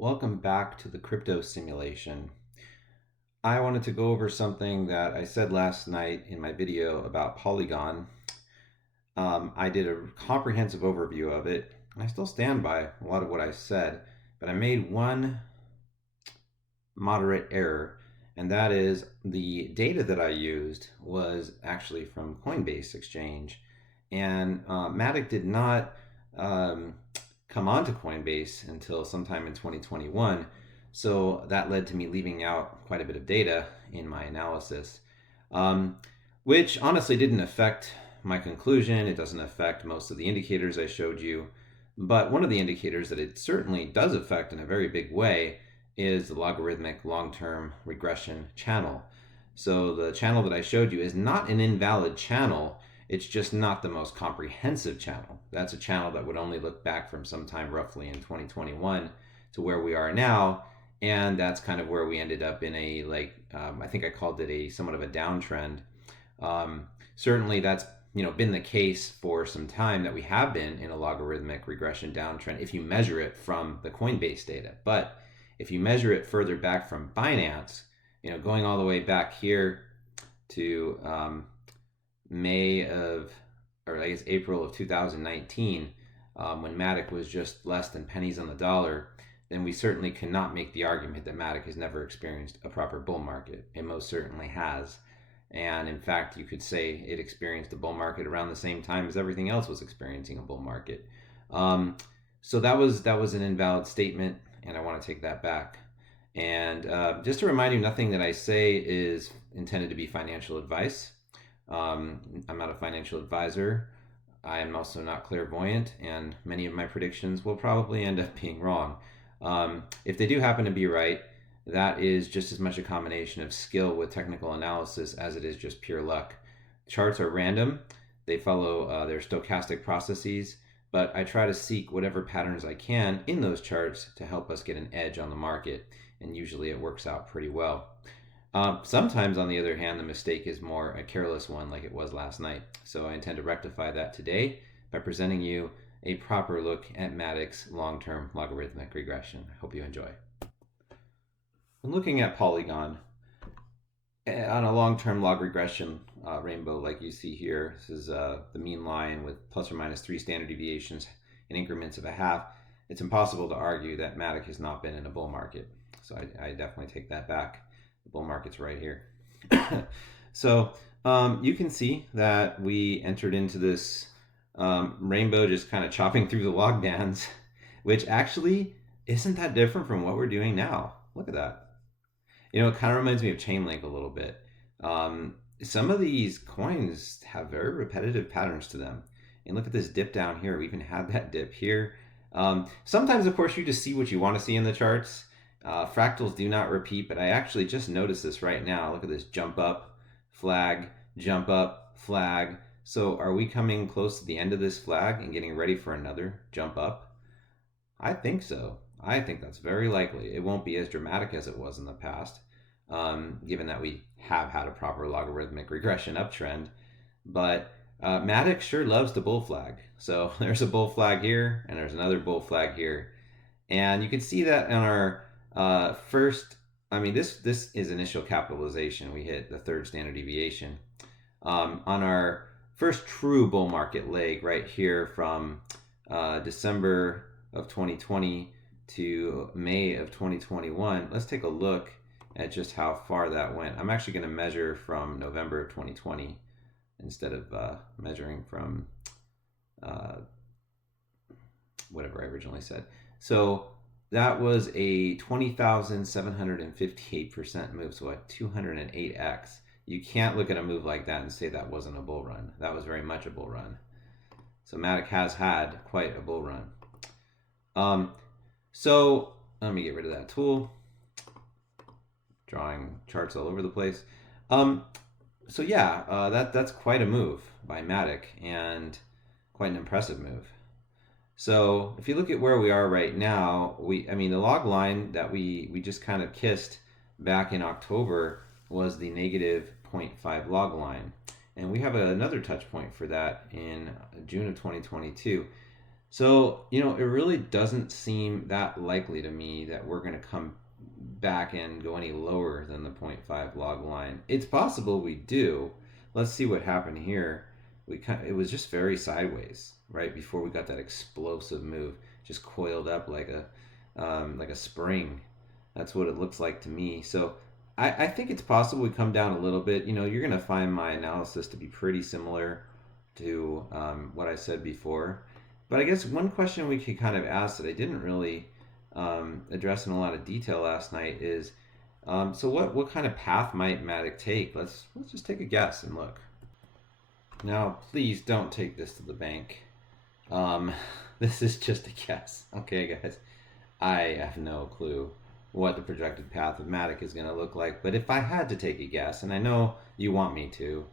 Welcome back to the crypto simulation. I wanted to go over something that I said last night in my video about Polygon. I did a comprehensive overview of it, and I still stand by a lot of what I said, but I made one moderate error, and that is the data that I used was actually from Coinbase exchange, and MATIC did not come onto Coinbase until sometime in 2021. So that led to me leaving out quite a bit of data in my analysis, which honestly didn't affect my conclusion. It doesn't affect most of the indicators I showed you. But one of the indicators that it certainly does affect in a very big way is the logarithmic long-term regression channel. So the channel that I showed you is not an invalid channel. It's just not the most comprehensive channel. That's a channel that would only look back from sometime roughly in 2021 to where we are now. And that's kind of where we ended up in a, I think I called it a somewhat of a downtrend. Certainly that's been the case for some time, that we have been in a logarithmic regression downtrend if you measure it from the Coinbase data. But if you measure it further back from Binance, going all the way back here to April of 2019, when MATIC was just less than pennies on the dollar, then we certainly cannot make the argument that MATIC has never experienced a proper bull market. It most certainly has. And in fact, you could say it experienced a bull market around the same time as everything else was experiencing a bull market. So that was an invalid statement, and I want to take that back. And just to remind you, nothing that I say is intended to be financial advice. I'm not a financial advisor. I am also not clairvoyant, and many of my predictions will probably end up being wrong. If they do happen to be right, that is just as much a combination of skill with technical analysis as it is just pure luck. Charts are random. They follow their stochastic processes, but I try to seek whatever patterns I can in those charts to help us get an edge on the market, and usually it works out pretty well. Sometimes, on the other hand, the mistake is more a careless one, like it was last night. So I intend to rectify that today by presenting you a proper look at MATIC's long-term logarithmic regression. I hope you enjoy. When looking at Polygon on a long-term log regression rainbow like you see here, this is the mean line with plus or minus 3 standard deviations in increments of a half. It's impossible to argue that MATIC has not been in a bull market. So I definitely take that back. The bull market's right here. So you can see that we entered into this rainbow just kind of chopping through the log bands, which actually isn't that different from what we're doing now. Look at that. It kind of reminds me of Chainlink a little bit. Some of these coins have very repetitive patterns to them. And look at this dip down here. We even had that dip here. Sometimes, of course, you just see what you want to see in the charts. Fractals do not repeat, but I actually just noticed this right now. Look at this jump up, flag, jump up, flag. So are we coming close to the end of this flag and getting ready for another jump up? I think so. I think that's very likely. It won't be as dramatic as it was in the past, given that we have had a proper logarithmic regression uptrend. But MATIC sure loves the bull flag. So there's a bull flag here, and there's another bull flag here. And you can see that on our first, this is initial capitalization. We hit the third standard deviation. On our first true bull market leg right here from December of 2020 to May of 2021, let's take a look at just how far that went. I'm actually going to measure from November of 2020 instead of measuring from whatever I originally said. So that was a 20,758% move, so a 208x. You can't look at a move like that and say that wasn't a bull run. That was very much a bull run. So MATIC has had quite a bull run. So let me get rid of that tool. Drawing charts all over the place. So yeah, that's quite a move by MATIC, and quite an impressive move. So if you look at where we are right now, the log line that we just kind of kissed back in October was the negative 0.5 log line. And we have another touch point for that in June of 2022. So, it really doesn't seem that likely to me that we're going to come back and go any lower than the zero point 0.5 log line. It's possible we do. Let's see what happened here. It was just very sideways right before we got that explosive move, just coiled up like a spring. That's what it looks like to me. So I think it's possible we come down a little bit. You're going to find my analysis to be pretty similar to what I said before. But I guess one question we could kind of ask that I didn't really address in a lot of detail last night is, so what kind of path might MATIC take? Let's just take a guess and look. Now, please don't take this to the bank. Um, this is just a guess. Okay, guys. I have no clue what the projected path of MATIC is going to look like. But if I had to take a guess, and I know you want me to,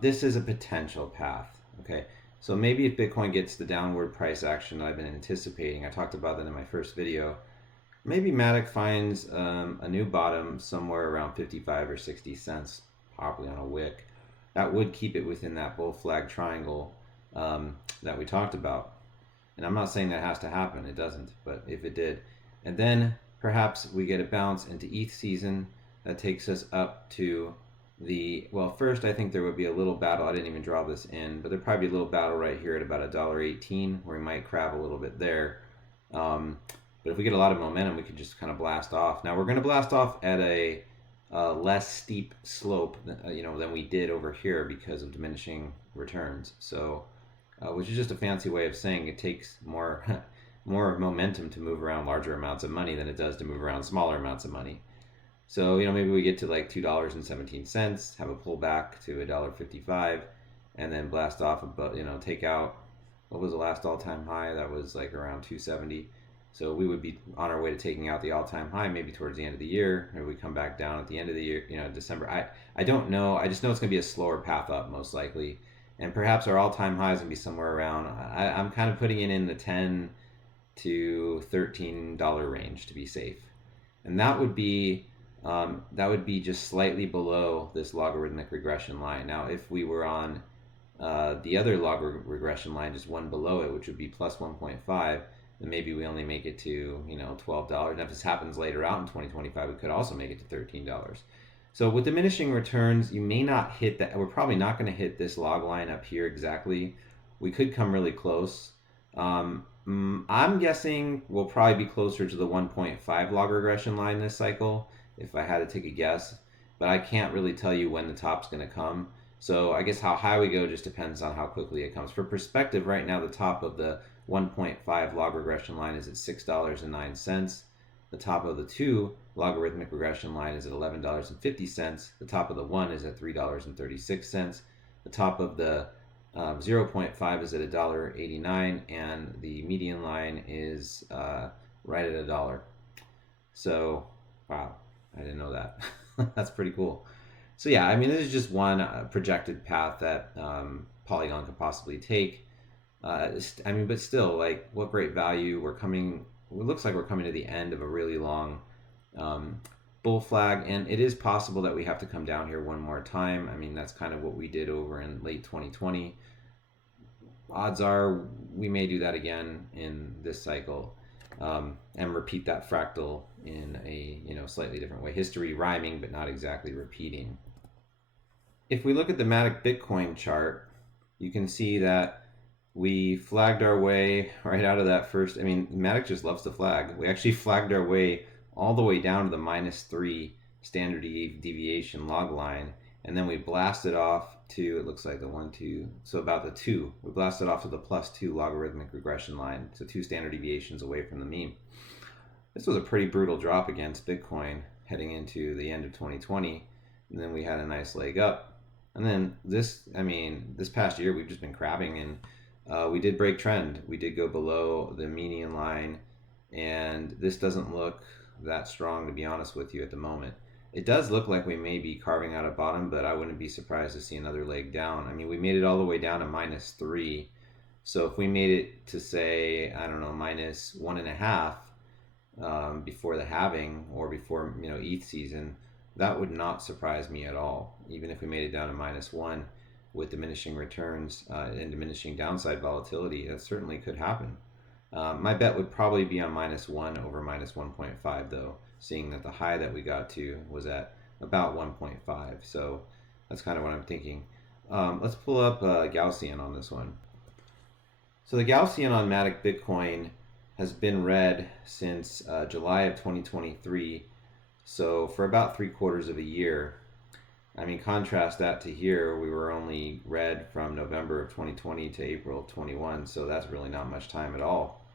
this is a potential path. Okay, so maybe if Bitcoin gets the downward price action that I've been anticipating, I talked about that in my first video, maybe MATIC finds a new bottom somewhere around 55 or 60 cents, probably on a wick. That would keep it within that bull flag triangle that we talked about. And I'm not saying that has to happen. It doesn't. But if it did, and then perhaps we get a bounce into ETH season that takes us up to well, first I think there would be a little battle. I didn't even draw this in, but there'd probably be a little battle right here at about $1.18 where we might crab a little bit there. But if we get a lot of momentum, we could just kind of blast off. Now we're going to blast off at a less steep slope, than we did over here because of diminishing returns. So, which is just a fancy way of saying it takes more more momentum to move around larger amounts of money than it does to move around smaller amounts of money. So, maybe we get to like $2.17, have a pullback to $1.55, and then blast off about, take out, what was the last all-time high? That was like around 270. So we would be on our way to taking out the all-time high maybe towards the end of the year. Maybe we come back down at the end of the year, December. I don't know. I just know it's going to be a slower path up most likely. And perhaps our all-time high is going to be somewhere around, I'm kind of putting it in the $10 to $13 range to be safe. And that would be just slightly below this logarithmic regression line. Now, if we were on the other log regression line, just one below it, which would be plus 1.5, then maybe we only make it to $12. And if this happens later out in 2025, we could also make it to $13. So with diminishing returns, you may not hit that. We're probably not going to hit this log line up here exactly. We could come really close. I'm guessing we'll probably be closer to the 1.5 log regression line this cycle, if I had to take a guess. But I can't really tell you when the top's going to come. So I guess how high we go just depends on how quickly it comes. For perspective, right now the top of the 1.5 log regression line is at $6.09. The top of the 2 logarithmic regression line is at $11.50. The top of the 1 is at $3.36. The top of the 0.5 is at $1.89, and the median line is right at $1. So, wow, I didn't know that. That's pretty cool. So yeah, I mean, this is just one projected path that Polygon could possibly take. But still, like, what great value. It looks like we're coming to the end of a really long bull flag, and it is possible that we have to come down here one more time. I mean, that's kind of what we did over in late 2020. Odds are we may do that again in this cycle, and repeat that fractal in a slightly different way. History rhyming, but not exactly repeating. If we look at the MATIC Bitcoin chart, you can see that we flagged our way right out of that first. I mean, MATIC just loves to flag. We actually flagged our way all the way down to the -3 standard deviation log line, and then we blasted off to, it looks like the 1, 2, so about the 2. We blasted off to the +2 logarithmic regression line, so 2 standard deviations away from the mean. This was a pretty brutal drop against Bitcoin heading into the end of 2020, and then we had a nice leg up. And then this past year we've just been crabbing, and we did break trend. We did go below the median line, and this doesn't look that strong, to be honest with you, at the moment. It does look like we may be carving out a bottom, but I wouldn't be surprised to see another leg down. I mean, we made it all the way down to -3. So if we made it to, say, I don't know, -1.5 before the halving or before ETH season, that would not surprise me at all. Even if we made it down to -1, with diminishing returns and diminishing downside volatility, that certainly could happen. My bet would probably be on -1 over -1.5 though, seeing that the high that we got to was at about 1.5. So that's kind of what I'm thinking. Let's pull up Gaussian on this one. So the Gaussian on MATIC Bitcoin has been red since July of 2023. So for about 3/4 of a year. I mean, contrast that to here, we were only red from November of 2020 to April of 21, so that's really not much time at all.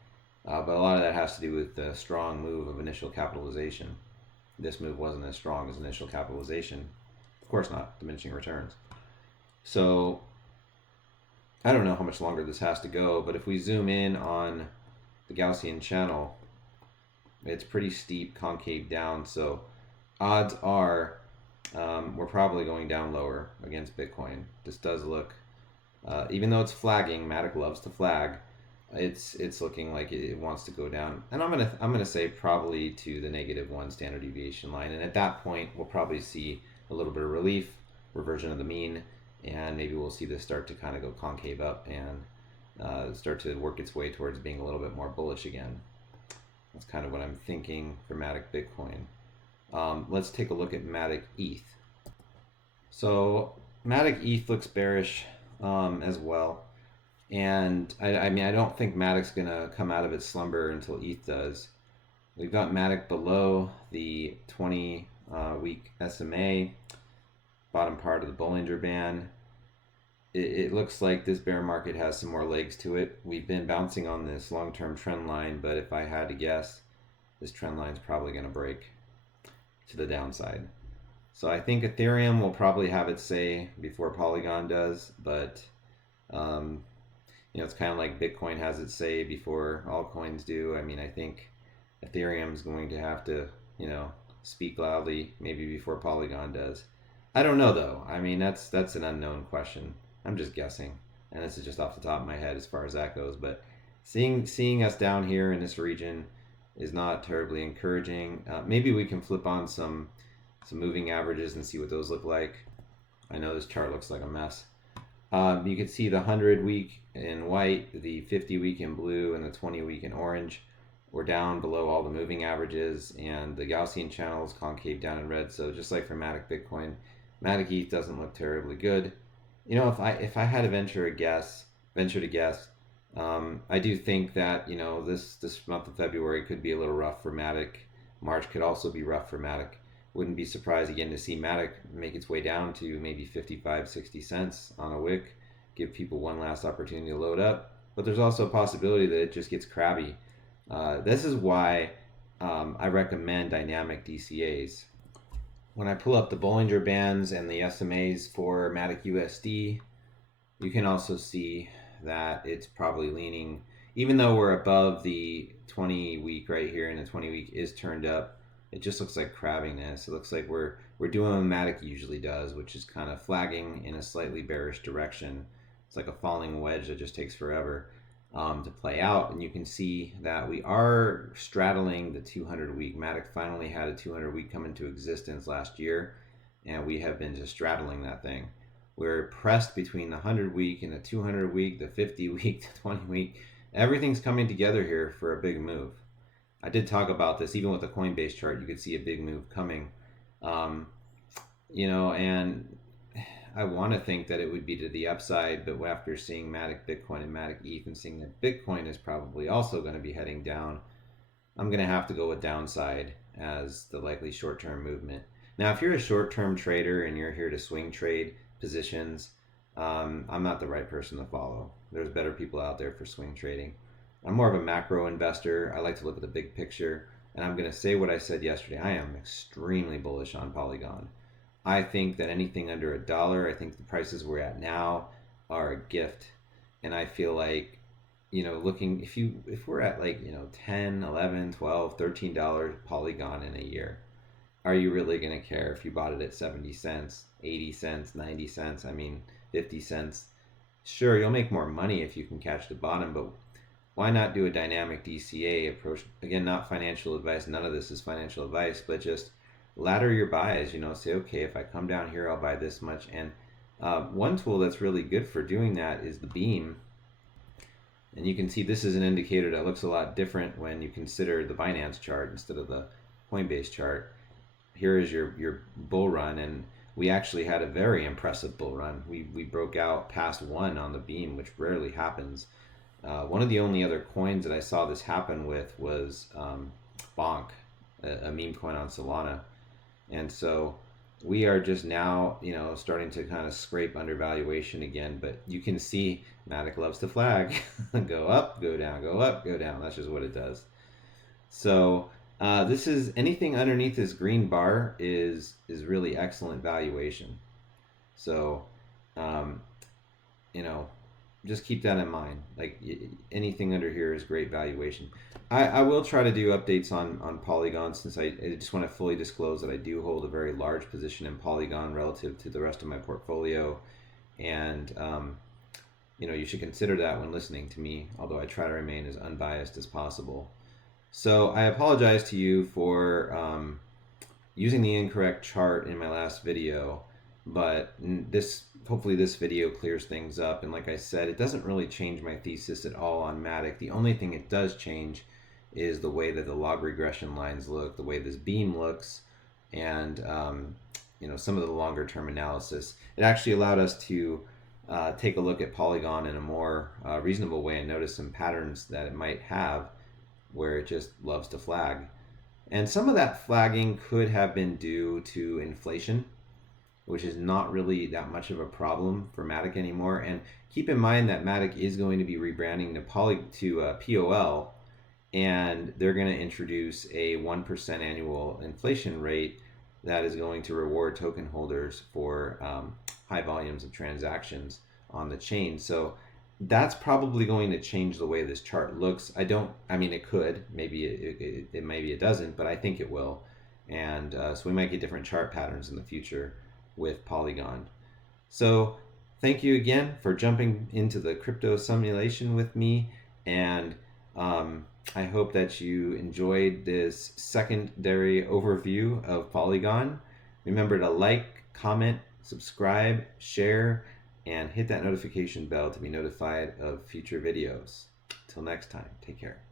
But a lot of that has to do with the strong move of initial capitalization. This move wasn't as strong as initial capitalization. Of course not, diminishing returns. So I don't know how much longer this has to go, but if we zoom in on the Gaussian channel, it's pretty steep, concave down, so odds are we're probably going down lower against Bitcoin. This does look, even though it's flagging, MATIC loves to flag, it's looking like it wants to go down. And I'm gonna say probably to the -1 standard deviation line. And at that point, we'll probably see a little bit of relief, reversion of the mean, and maybe we'll see this start to kind of go concave up and start to work its way towards being a little bit more bullish again. That's kind of what I'm thinking for MATIC Bitcoin. Let's take a look at MATIC ETH. So MATIC ETH looks bearish as well. And I mean, I don't think MATIC's going to come out of its slumber until ETH does. We've got MATIC below the 20-week SMA, bottom part of the Bollinger Band. It looks like this bear market has some more legs to it. We've been bouncing on this long-term trend line, but if I had to guess, this trend line is probably going to break to the downside. So I think Ethereum will probably have its say before Polygon does, but it's kind of like Bitcoin has its say before altcoins do. I mean, I think Ethereum is going to have to, speak loudly maybe before Polygon does. I don't know though. I mean, that's an unknown question. I'm just guessing, and this is just off the top of my head as far as that goes. But seeing us down here in this region is not terribly encouraging. Maybe we can flip on some moving averages and see what those look like. I know this chart looks like a mess. You can see the 100-week in white, the 50-week in blue, and the 20-week in orange. We're down below all the moving averages, and the Gaussian channel is concave down in red. So just like for MATIC Bitcoin, MATIC ETH doesn't look terribly good. If I had to venture to guess, I do think that this month of February could be a little rough for MATIC. March could also be rough for MATIC. Wouldn't be surprised again to see MATIC make its way down to maybe 55-60 cents on a wick, give people one last opportunity to load up. But there's also a possibility that it just gets crabby. This is why I recommend dynamic DCAs. When I pull up the Bollinger Bands and the SMAs for MATIC USD, you can also see that it's probably leaning, even though we're above the 20-week right here and the 20-week is turned up, it just looks like crabbing this. It looks like we're doing what MATIC usually does, which is kind of flagging in a slightly bearish direction. It's like a falling wedge that just takes forever to play out. And you can see that we are straddling the 200-week. MATIC finally had a 200-week come into existence last year, and we have been just straddling that thing. We're pressed between the 100-week and the 200-week, the 50-week, the 20-week. Everything's coming together here for a big move. I did talk about this, even with the Coinbase chart, you could see a big move coming. And I want to think that it would be to the upside, but after seeing MATIC Bitcoin and MATIC ETH and seeing that Bitcoin is probably also going to be heading down, I'm going to have to go with downside as the likely short-term movement. Now, if you're a short-term trader and you're here to swing trade positions, I'm not the right person to follow. There's better people out there for swing trading. I'm more of a macro investor. I like to look at the big picture, and I'm going to say what I said yesterday. I am extremely bullish on Polygon. I think that anything under $1, I think the prices we're at now are a gift. And I feel like, looking, if we're at like, $10, $11, $12, $13 Polygon in a year, are you really going to care if you bought it at 70 cents, 80 cents, 90 cents, 50 cents? Sure, you'll make more money if you can catch the bottom, but why not do a dynamic DCA approach? Again, not financial advice. None of this is financial advice, but just ladder your buys, say, okay, if I come down here, I'll buy this much. And One tool that's really good for doing that is the beam. And you can see this is an indicator that looks a lot different when you consider the Binance chart instead of the Coinbase chart. Here is your bull run, and we actually had a very impressive bull run. We broke out past 1 on the beam, which rarely happens. One of the only other coins that I saw this happen with was Bonk, a meme coin on Solana. And so we are just now, starting to kind of scrape undervaluation again. But you can see MATIC loves to flag. Go up, go down, go up, go down. That's just what it does. So this is anything underneath this green bar is really excellent valuation. So you know, just keep that in mind. Like anything under here is great valuation. I will try to do updates on Polygon, since I just want to fully disclose that I do hold a very large position in Polygon relative to the rest of my portfolio. And you should consider that when listening to me, although I try to remain as unbiased as possible. So I apologize to you for using the incorrect chart in my last video, but hopefully this video clears things up. And like I said, it doesn't really change my thesis at all on MATIC. The only thing it does change is the way that the log regression lines look, the way this beam looks, and some of the longer term analysis. It actually allowed us to take a look at Polygon in a more reasonable way and notice some patterns that it might have where it just loves to flag. And some of that flagging could have been due to inflation, which is not really that much of a problem for MATIC anymore. And keep in mind that MATIC is going to be rebranding to POL, and they're going to introduce a 1% annual inflation rate that is going to reward token holders for high volumes of transactions on the chain. So that's probably going to change the way this chart looks. It could, maybe it doesn't, but I think it will. And so we might get different chart patterns in the future with Polygon. So thank you again for jumping into the crypto simulation with me. And I hope that you enjoyed this secondary overview of Polygon. Remember to like, comment, subscribe, share, and hit that notification bell to be notified of future videos. Till next time, take care.